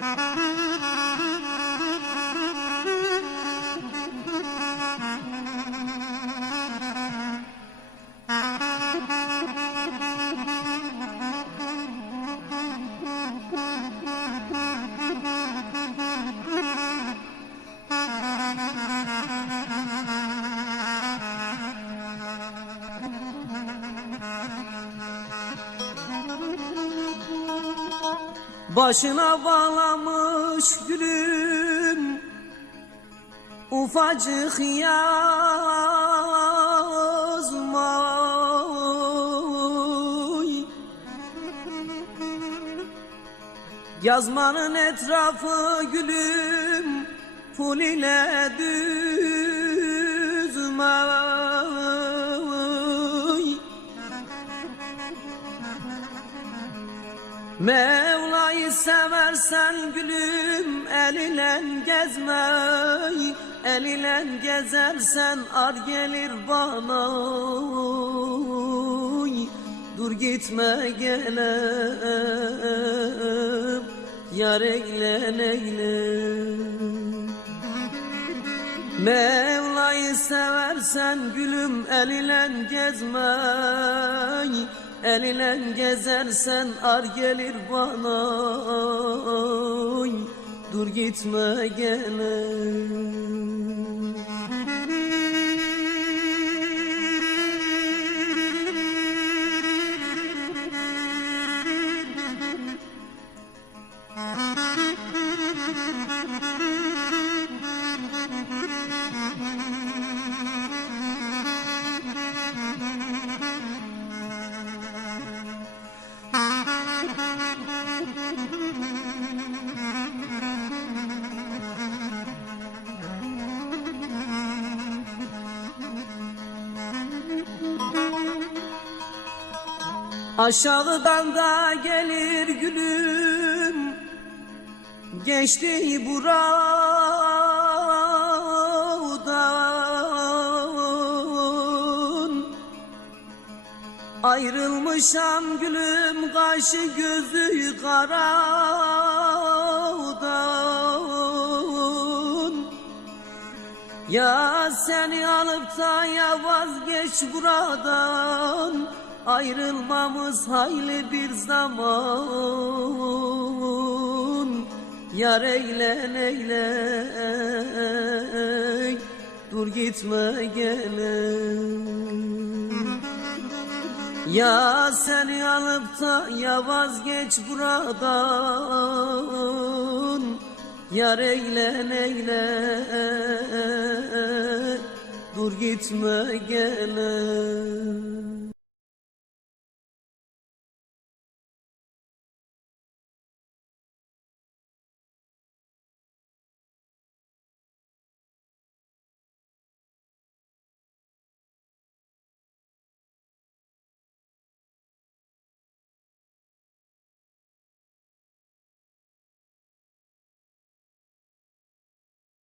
Ha ha ha ha ha ha! Başına bağlamış gülüm Ufacık yazma Yazmanın etrafı gülüm Pul ile düzme Mevla'yı seversen gülüm el ile gezme El ile gezersen ar gelir bana. Dur gitme gelem Yar eyle eyle Mevla'yı seversen gülüm el ile gezme El ile gezersen ar gelir bana. Dur gitme gele Aşağıdan da gelir gülüm. Geçti buradan Ayrılmışam gülüm kaşı gözü karadan Ya seni alıp da ya vazgeç buradan Ayrılmamız hayli bir zaman. Yar eyle eyle Dur gitme gele Ya seni alıp da ya vazgeç buradan. Yar eyle eyle Dur gitme gele